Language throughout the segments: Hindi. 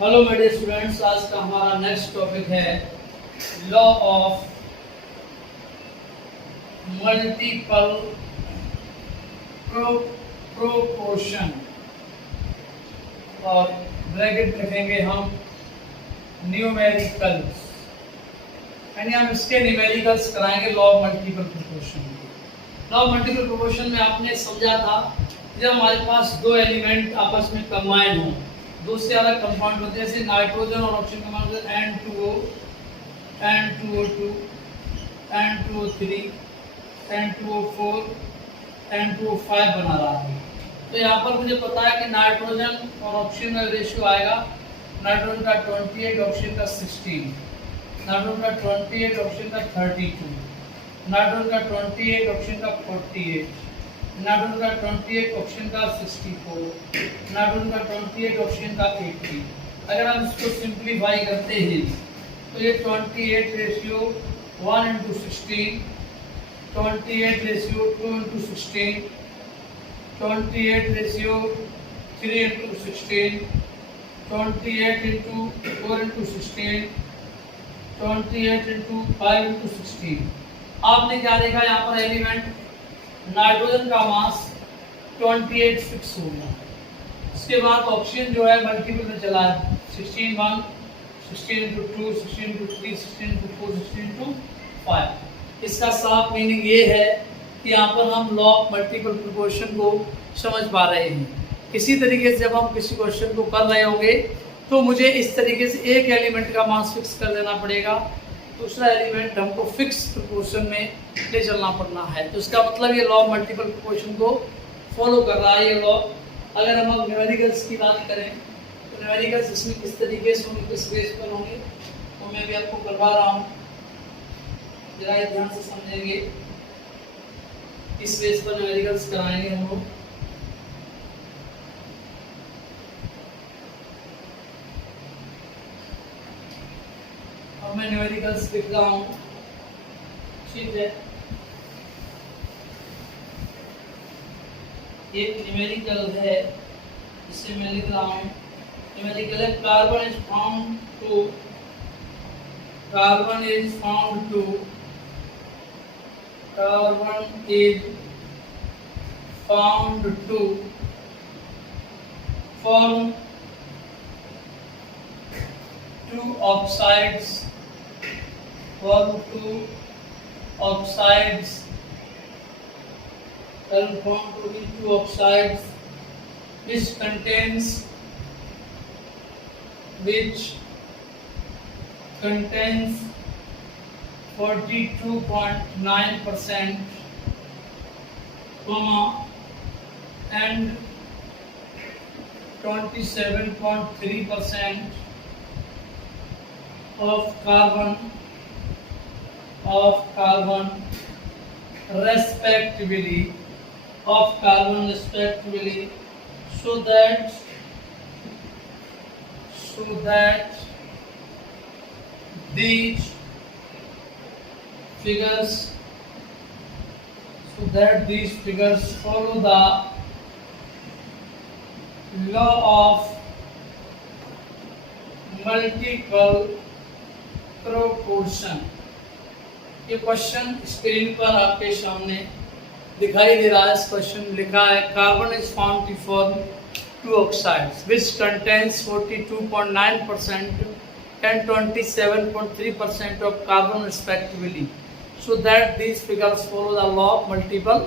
हेलो मेरे स्टूडेंट्स, आज का हमारा नेक्स्ट टॉपिक है लॉ ऑफ मल्टीपल प्रोपोर्शन और ब्रैकेट लिखेंगे हम न्यूमेरिकल्स, यानी हम इसके न्यूमेरिकल्स कराएंगे law of multiple proportion. Law of multiple proportion में आपने समझा था जब हमारे पास दो एलिमेंट आपस में कंबाइन हो, दो से अलग कंपाउंड होते हैं, जैसे नाइट्रोजन और ऑक्सीजन कंपाउंड होते हैं N2O, N2O2, N2O3, N2O4, N2O5 बना रहा है। तो यहाँ पर मुझे पता है कि नाइट्रोजन और ऑक्सीजन का रेशियो आएगा, नाइट्रोजन का 28, ऑक्सीजन का 16, नाइट्रोजन का 28, ऑक्सीजन का 32, नाइट्रोजन का 28, ऑक्सीजन का 48, नाइट्रोजन का 28, ऑक्सीजन का 64, नाइट्रोजन का 28, ऑक्सीजन का 80। अगर हम इसको सिंप्लीफाई करते हैं तो ये 28 ratio 1 into 16, 28 ratio 2 into 16, 28 ratio 3 into 16, 28 into 4 into 16, 28 into 5 into 16। आपने क्या देखा यहाँ पर एलिमेंट नाइट्रोजन का मास 28 फिक्स हो गया। इसके बाद ऑक्सीजन जो है मल्टीपल में चला है, 16 1, 16 इंटू 2, 16 इंटू 3, 16 इंटू 4, 16 इंटू 5। इसका साफ मीनिंग ये है कि यहाँ पर हम लॉ ऑफ मल्टीपल प्रोपोर्शन को समझ पा रहे हैं। इसी तरीके से जब हम किसी क्वेश्चन को कर रहे होंगे तो मुझे इस तरीके से एक एलिमेंट का मास फिक्स कर देना पड़ेगा, दूसरा एलिमेंट हमको फिक्स प्रोपोर्शन में ले चलना पड़ना है। तो इसका मतलब ये लॉ ऑफ मल्टीपल प्रोपोर्शन को फॉलो कर रहा है ये लॉ। अगर हम अब न्यूमेरिकल्स की बात करें तो न्यूमेरिकल्स इसमें किस तरीके से होंगे, किस बेस पर होंगे, तो मैं भी आपको करवा रहा हूँ, जरा ये ध्यान से समझेंगे। इस बेस पर न्यूमेरिकल्स कराएंगे हम लोग। अब मैं न्यूमेरिकल्स लिख रहा हूँ, ठीक है। एक न्यूमेरिकल है, इसे मैं लिख रहा हूँ। न्यूमेरिकल है carbon is found to carbon is found to form two oxides form to be two oxides which contains 42.9% and 27.3% of carbon respectively, so that these figures follow the law of multiple proportion. ये क्वेश्चन स्क्रीन पर आपके सामने दिखाई दे रहा है। इस क्वेश्चन में लिखा है carbon is found to form two oxides which contains 42.9% and 27.3% of carbon respectively, so that these figures follow the law of multiple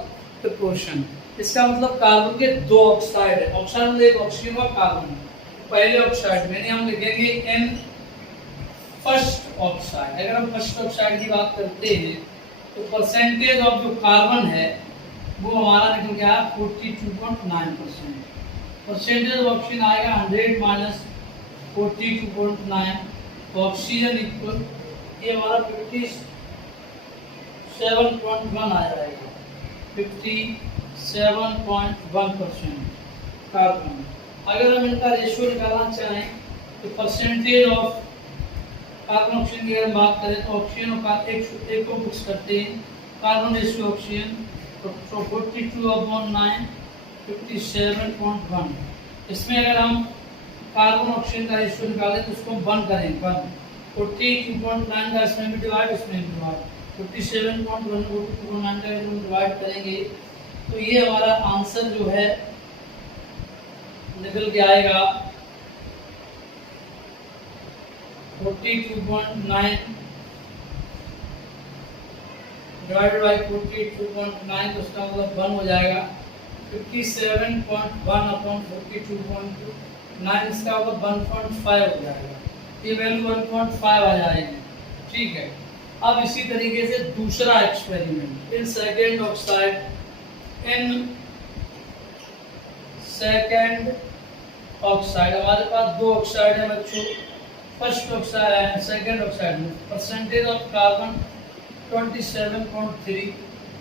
proportion. इसका मतलब कार्बन के दो ऑक्साइड है, ऑक्साइड मतलब एक ऑक्सीजन और कार्बन। पहले ऑक्साइड में हम लिखेंगे N फर्स्ट ऑक्साइड। अगर हम फर्स्ट ऑक्साइड की बात करते हैं तो परसेंटेज ऑफ जो कार्बन है वो हमारा निकल गया 42.9%। परसेंटेज ऑफ ऑक्सीजन आएगा 100 माइनस 42.9, तो ऑक्सीजन इक्वल ये हमारा 57.1 आ जाएगा, 57.1% कार्बन। अगर हम इनका रेशियो निकालना चाहें तो परसेंटेज ऑफ कार्बन ऑक्सीजन की अगर बात करें तो ऑक्सीजन और एक को मिक्स करते हैं, कार्बन रेशियो ऑक्सीजन तो 42/9 57.1। इसमें अगर हम कार्बन ऑक्सीजन का रेशियो निकालें तो उसको हम 1 करें 1 42.9 का इसमें भी डिवाइड, इसमें भी डिवाइड, 57.1 को 2.9 का हम डिवाइड करेंगे तो ये हमारा आंसर जो है निकल के आएगा 42.9 डिवाइडेड बाय 42.9 तो उसका मतलब 1 हो जाएगा 57.1 अपॉन 42.9 इसका मतलब 1.5 हो जाएगा, ये वैल्यू 1.5 आ जाएगी। ठीक है, अब इसी तरीके से दूसरा एक्सपेरिमेंट इन सेकेंड ऑक्साइड हमारे पास दो ऑक्साइड है बच्चों। फर्स्ट ऑक्साइड है, सेकेंड ऑक्साइड में percentage of carbon 27.3,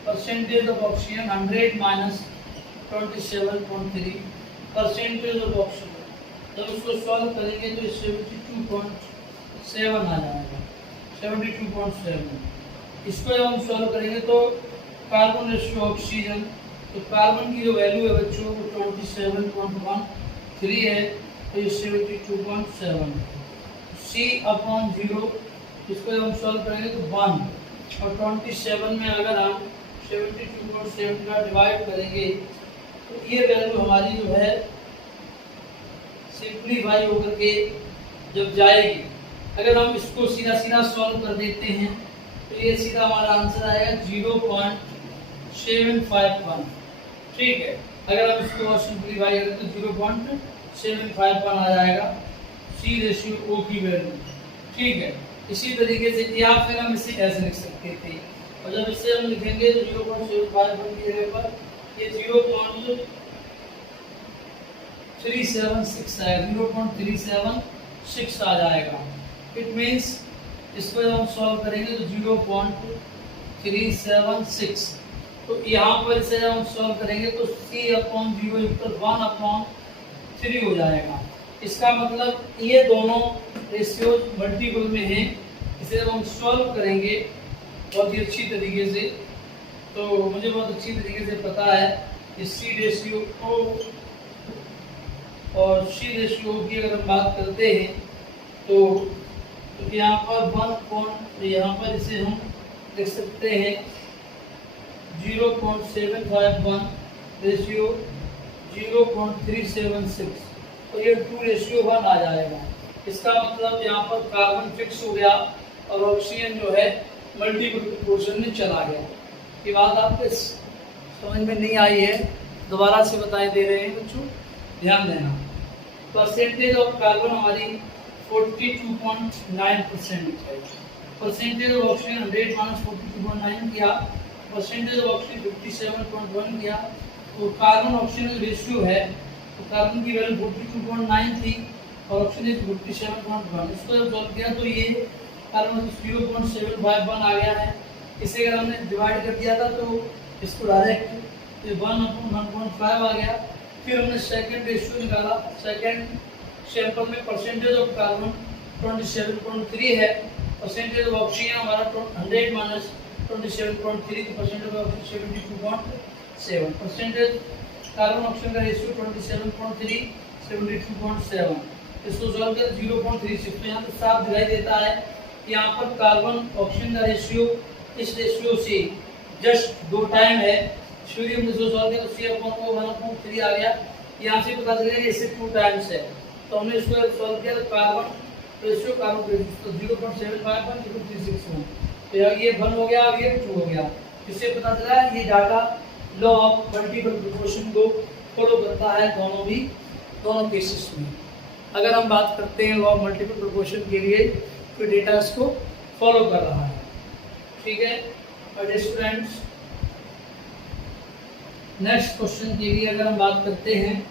percentage of oxygen 100 minus 27.3, percentage of oxygen. जब उसको सॉल्व करेंगे तो 72.7 आ जाएगा, 72.7। इसको जब हम सॉल्व करेंगे तो कार्बन रेशियो ऑक्सीजन, तो कार्बन की जो वैल्यू है बच्चों वो 27.13 है, तो ये 72.7। C अपॉन 0 इसको जब हम सॉल्व करेंगे तो 1 और 27 में अगर हम 72.7 का डिवाइड करेंगे तो ये वैल्यू हमारी जो है सिंप्लीफाई होकर के जब जाएगी, अगर हम इसको सीधा सीधा सॉल्व कर देते हैं तो ये सीधा हमारा आंसर आएगा 0.751। ठीक है, अगर हम इसको सिंप्लीफाई करें तो 0.751 आ जाएगा C रेशियो O की वैल्यू। ठीक है, इसी तरीके से या फिर हम इसे ऐसे लिख सकते थे, और जब इसे हम लिखेंगे तो 0.751 की जगह पर ये 0.376 आएगा, 0.376 आ जाएगा। इट मीन्स इसको जब हम सॉल्व करेंगे तो 0.376, तो यहाँ पर इसे जब हम सॉल्व करेंगे तो C अपॉन 0 इक्वल 1/3 हो जाएगा। इसका मतलब ये दोनों रेशियो मल्टीपल में हैं। इसे जब हम सॉल्व करेंगे बहुत ही अच्छी तरीके से, तो मुझे बहुत अच्छी तरीके से पता है कि C रेशियो O और C रेशियो की अगर हम बात करते हैं तो यहाँ पर 1 यहाँ पर इसे हम लिख सकते हैं 0.751 रेशियो 0.376, तो ये 2:1 आ जाएगा। इसका मतलब यहाँ पर कार्बन फिक्स हो गया और ऑक्सीजन जो है मल्टीपल प्रोपोर्शन में चला गया। ये बात आपको समझ में नहीं आई है, दोबारा से बताए दे रहे हैं बच्चों, ध्यान देना। परसेंटेज ऑफ कार्बन हमारी 42.9% है, परसेंटेज ऑफ ऑक्सीजन 100 माइनस 42.9 किया, परसेंटेज ऑफ ऑक्सीजन 57.1 किया, तो कार्बन ऑक्सीजन रेशियो है तो कार्बन की वैल्यू 42.9 थी और ऑक्सीजन 57.1। इसको जब सॉल्व किया तो ये कार्बन 0.751 आ गया है। इसे अगर हमने डिवाइड कर दिया था तो इसको डायरेक्ट 1/1.5 आ गया। फिर हमने सेकंड रेशियो निकाला, सेकंड सैंपल में परसेंटेज ऑफ कार्बन 27.3 है, परसेंटेज ऑफ ऑक्सीजन हमारा 100 माइनस 27.3, तो percentage of oxygen 72.7, percentage carbon oxygen का रेशियो 27.3 72.7। इसको सॉल्व कर 0.36, तो यहाँ पे साफ दिखाई देता है कि यहाँ पर कार्बन ऑक्सीजन का रेशियो इस रेशियो से जस्ट 2 टाइम है। शुरू में जो सॉल्व किया तो C अपॉन O 1/3 आ गया, यहाँ से पता चलेगा इससे 2 टाइम्स है, तो हमने इसको सॉल्व किया तो कार्बन रेशियो तो 0.751 0.361, तो ये 1 हो गया और ये 2 हो गया। इससे पता चला ये data law of multiple proportion को फॉलो करता है दोनों केसेस में। अगर हम बात करते हैं लॉ ऑफ मल्टीपल प्रोपोर्शन के लिए तो डेटा इसको फॉलो कर रहा है। ठीक है, और स्टूडेंट्स नेक्स्ट क्वेश्चन के लिए अगर हम बात करते हैं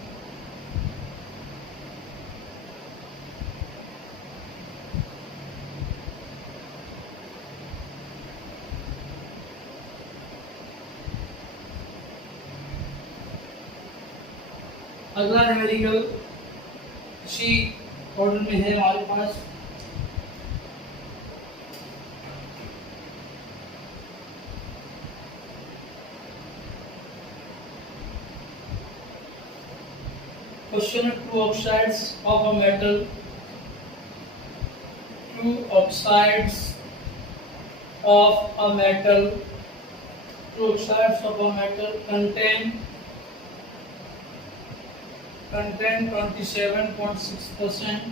अगला न्यूमेरिकल इसी ऑर्डर में है हमारे पास। क्वेश्चन है two oxides of a metal, two oxides of a metal, two oxides of a metal contain 27.6%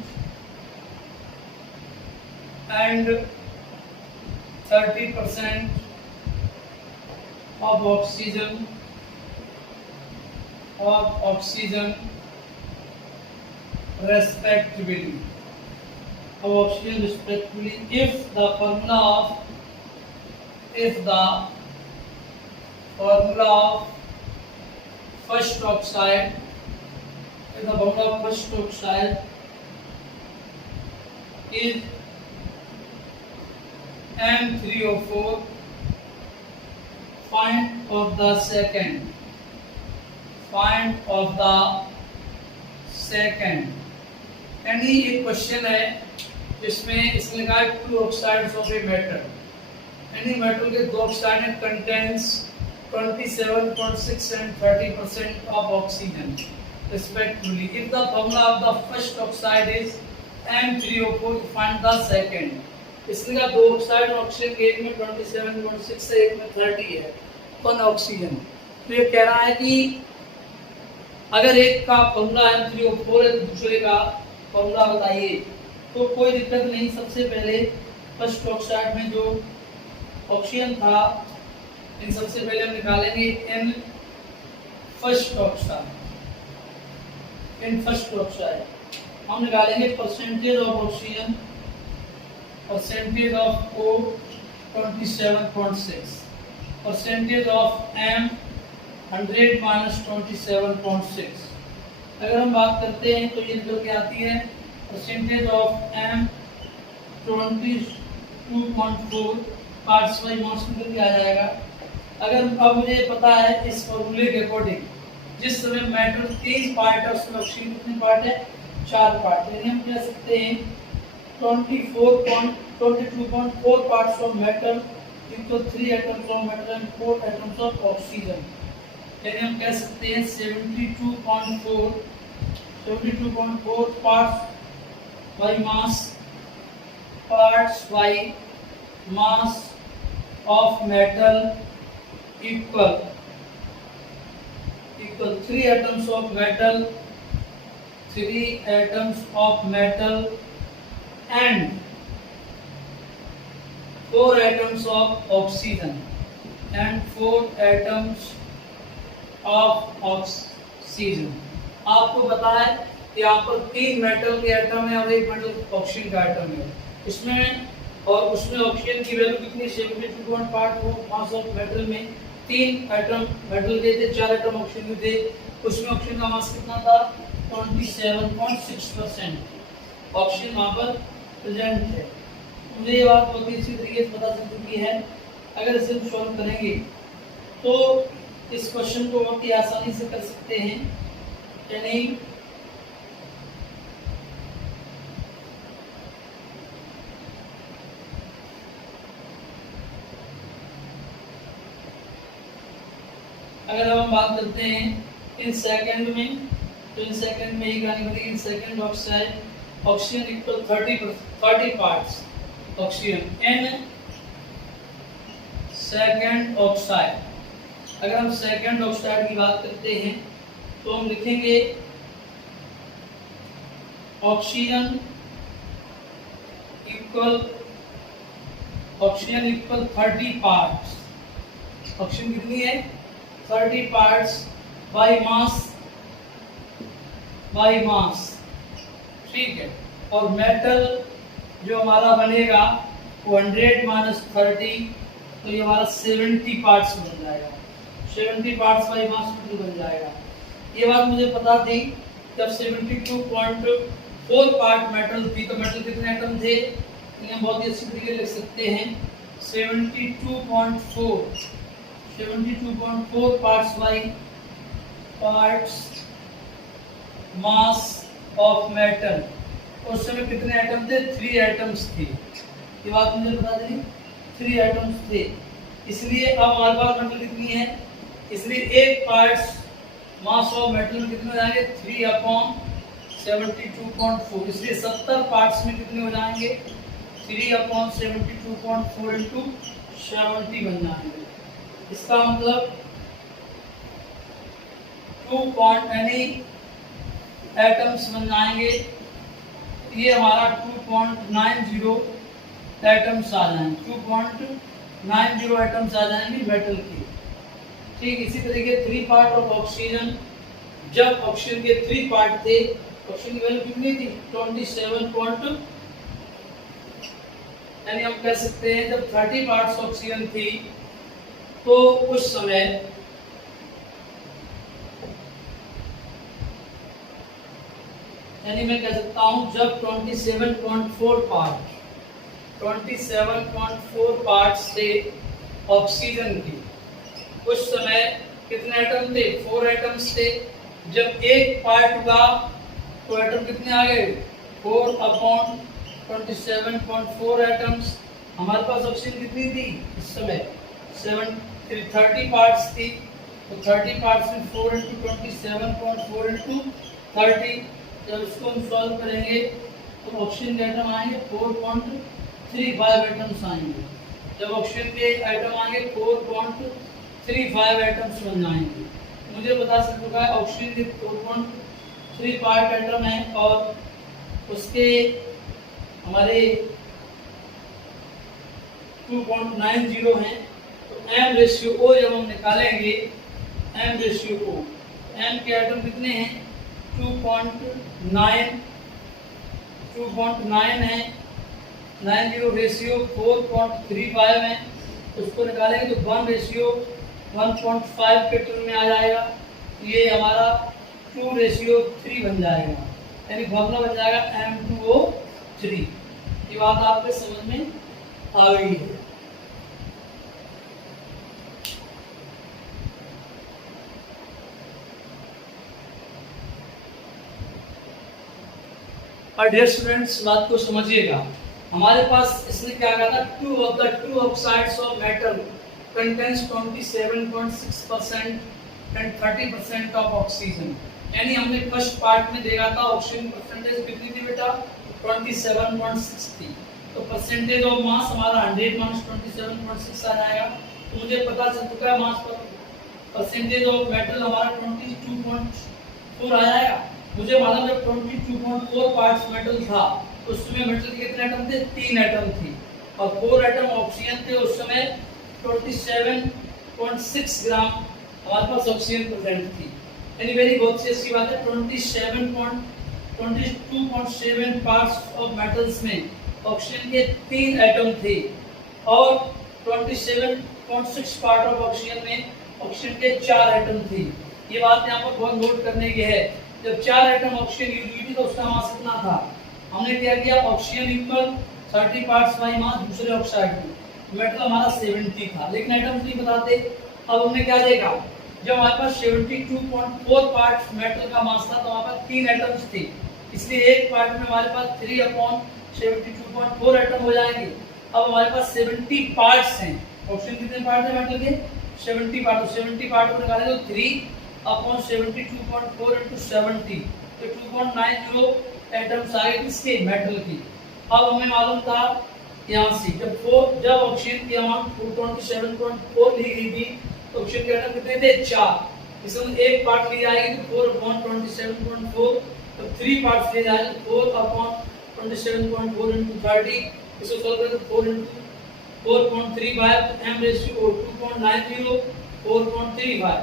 and 30% of oxygen respectively. Of oxygen respectively, if the formula of first oxide is M3O4, find of the second. यानी एक क्वेश्चन है जिसमें इसने लिखा है two oxides of a metal, यानी मेटल के दो ऑक्साइड हैं, contains 27.6 and 30% of oxygen respectively. If the formula of the first oxide is M3O4, find the second. इसलिए दो ऑक्साइड ऑक्सीजन के एक में 27.6 है, एक में 30 है, कौन ऑक्सीजन। तो ये कह रहा है कि अगर एक का फॉर्मूला M3O4 है, दूसरे का फॉर्मूला बताइए, तो कोई दिक्कत नहीं। सबसे पहले फर्स्ट ऑक्साइड में जो ऑक्सीजन था, इन सबसे पहले हम निकालेंगे इन फर्स्ट ऑक्साइड हम निकालेंगे percentage of oxygen, percentage of O 27.6, percentage of M 100 - 27.6। अगर हम बात करते हैं तो ये निकल के आती है percentage of M 22.4 parts by mass निकल के आ जाएगा। अगर अब मुझे पता है इस फॉर्मूले के अकॉर्डिंग जिस समय मेटल 3 पार्ट है उसमें ऑक्सीजन कितने पार्ट है, 4 पार्ट, यानी हम कह सकते हैं 22.4 parts of metal equal 3 atoms of metal and 4 atoms of oxygen, यानी हम कह सकते हैं 72.4 parts by mass of metal equal 3 atoms of metal and 4 atoms of oxygen and 4 atoms of oxygen। आपको पता है कि यहाँ पर 3 मेटल के एटम है और 1 मेटल ऑक्सीजन का एटम है इसमें, और उसमें ऑक्सीजन की वैल्यू कितनी 72.4 मास ऑफ मेटल में 3 एटम मेटल के थे, 4 एटम ऑक्सीजन के थे, उसमें ऑक्सीजन का मास कितना था 27.6%। ऑक्सीजन वहाँ पर प्रेजेंट है। मुझे ये बात बहुत ही अच्छी तरीके से पता चल चुकी है। अगर इसे हम सॉल्व करेंगे तो इस क्वेश्चन को बहुत ही आसानी से कर सकते हैं, यानी अगर हम बात करते हैं इन सेकंड में, तो इन सेकंड में ही कहानी बनेगी। In second oxide oxygen equal 30 parts oxygen in second oxide. अगर हम सेकंड ऑक्साइड की बात करते हैं तो हम लिखेंगे ऑक्सीजन इक्वल 30 पार्ट्स। ऑक्सीजन कितनी है 30 पार्ट्स बाई मास, ठीक है। और मेटल जो हमारा बनेगा वो 100 - 30, तो ये हमारा 70 पार्ट्स बन जाएगा, 70 पार्ट्स बाई मास बन जाएगा। ये बात मुझे पता थी जब 72.4 पार्ट मेटल थी, तो मेटल कितने एटम थे, इन्हें बहुत ही अच्छी तरीके लिख सकते हैं 72.4 parts by mass of metal. उस समय कितने एटम थे, 3 एटम्स थे। ये बात मुझे बता दी 3 एटम्स थे, इसलिए अब हमारे पास मेटल कितनी है, इसलिए एक पार्ट्स मास ऑफ मेटल में कितने हो जाएंगे 3/72.4, इसलिए 70 पार्ट्स में कितने हो जाएंगे 3/72.4 इंटू 70 बन जाएंगे। इसका मतलब 2 एटम्स बन जाएंगे, ये हमारा 2.90 एटम्स आ जाएंगे, 2.90 एटम्स आ जाएंगे मेटल की। ठीक इसी तरीके 3 पार्ट ऑफ ऑक्सीजन, जब ऑक्सीजन के 3 पार्ट थे, ऑक्सीजन की वैल्यू कितनी थी 27 यानी हम कह सकते हैं जब 30 पार्ट्स ऑक्सीजन थी तो उस समय यानी मैं कह सकता हूं जब 27.4 पार्ट्स थे ऑक्सीजन की, उस समय कितने एटम थे 4 एटम्स थे। जब एक पार्ट हुआ तो एटम कितने आ गए 4/27.4 एटम्स। हमारे पास ऑक्सीजन कितनी थी इस समय 30 पार्ट्स थी, तो 30 पार्ट्स में 4 × 27.4 × 30, जब इसको हम सॉल्व करेंगे तो ऑक्सीजन के एटम आएंगे 4.35 एटम्स आएंगे। जब ऑक्सीजन के एटम आएंगे 4.35 एटम्स बन जाएंगे। मुझे बता सकता है ऑक्सीजन के 4.3 पार्ट एटम है और उसके हमारे 2.90 हैं, तो M/O जब हम निकालेंगे M/O, M के एटम कितने हैं 2.9 है, 90 रेशियो 4.35 है, उसको निकालेंगे तो 1/1.5 के टर्म में आ जाएगा। ये हमारा 2/3 बन जाएगा, यानी फॉर्मूला बन जाएगा M2O3। ये बात आपके समझ में आ गई है। और डियर स्टूडेंट्स बात को समझिएगा, हमारे पास इसने क्या कहा था 2 of the 2 oxides of metal contains 27.6% and 30% of oxygen। यानी हमने फर्स्ट पार्ट में देखा था ऑक्सीजन परसेंटेज कितनी थी बेटा 27.6 थी, तो परसेंटेज ऑफ मास हमारा 100 - 27.6 आ जाएगा। तो मुझे पता चल चुका है मास परसेंटेज ऑफ मेटल हमारा 22.4 आ जाएगा। मुझे मालूम जब 22.4 पार्ट्स मेटल था उस समय मेटल के कितने एटम थे 3 एटम थे और 4 एटम ऑक्सीजन थे। उस समय 27.6 ग्राम हमारे पास ऑक्सीजन प्रेजेंट थी, यानी वेरी बहुत सी अच्छी बात है। 22.7 पार्ट्स ऑफ मेटल्स में ऑक्सीजन के 3 एटम थे और 27.6 पार्ट ऑफ ऑक्सीजन में ऑक्सीजन के 4 एटम थे। ये बात यहाँ पर बहुत नोट करने की है। जब 4 एटम ऑक्सीजन यूज हुई थी तो उसका मास कितना था, हमने क्या किया oxygen equal 30 parts by mass दूसरे ऑक्साइड में, मेटल हमारा 70 था लेकिन एटम्स नहीं बताते। अब हमने क्या देखा जब हमारे पास 72.4 पार्ट्स मेटल का मास था तो हमारे पास 3 एटम्स थे, इसलिए एक पार्ट में हमारे पास 3/72.4 एटम हो जाएंगे। अब हमारे पास 70 पार्ट्स हैं, ऑक्सीजन कितने पार्ट है मेटल के 70 पार्ट, 70 पार्ट को निकालें तो 3/72.4 × 70, तो 2.90 एटम्स आए किसके मेटल की। अब हमें मालूम था यहाँ से जब ऑक्सीजन की अमाउंट 27.4 ली गई थी तो ऑक्सीजन के एटम कितने थे 4, इसमें एक पार्ट ली जाएगी तो 4/27.4, तो 3 पार्ट्स ले जाएंगे 4/27.4 × 30, इसको सॉल्व करें तो 4 × 4.35 M/O 2.90 4.35,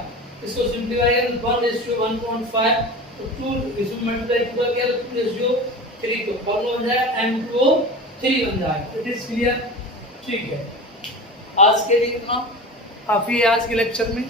इसको सिंपलीफाई करें तो 1/1.5, तो 2 इसमें मल्टीप्लाई पूरा किया तो 2/3, तो फॉर्मूला बन जाएगा M2O3 बन जाएगा। इट इज क्लियर, ठीक है। आज के लिए इतना काफी है आज के लेक्चर में।